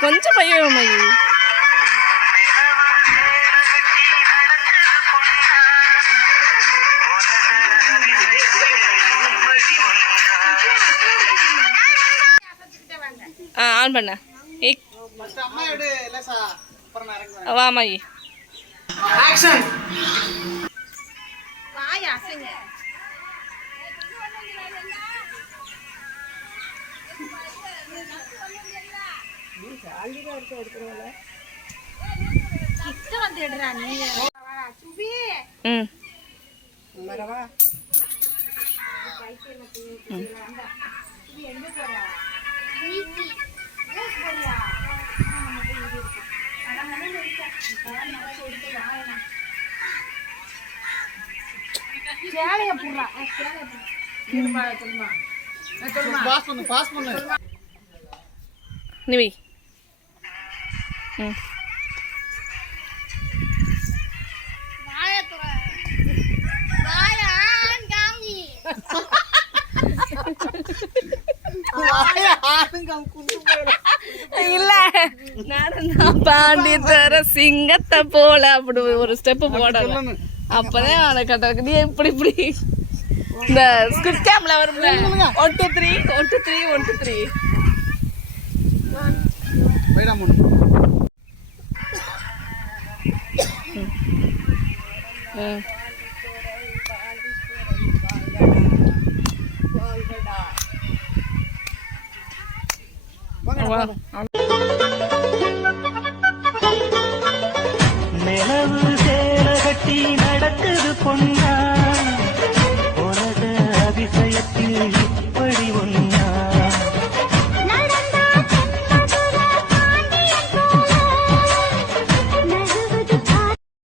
கொஞ்சம் பையன் my on பண்ண வாமாயி ஆக்ஷன் நிவி இல்ல பாண்டி தர சிங்கத்தை போல அப்படி ஒரு ஸ்டெப் போடணும் அப்பதான் அதை கட்ட நீ இப்படி இப்படி இந்த ஸ்கிரிப்ட் கேம்ல வரும்ல 1 2 3 1 2 3 1 2 3 நிலவு சேர கட்டி நடக்குது பொன்னா உனது அதிசயத்தில்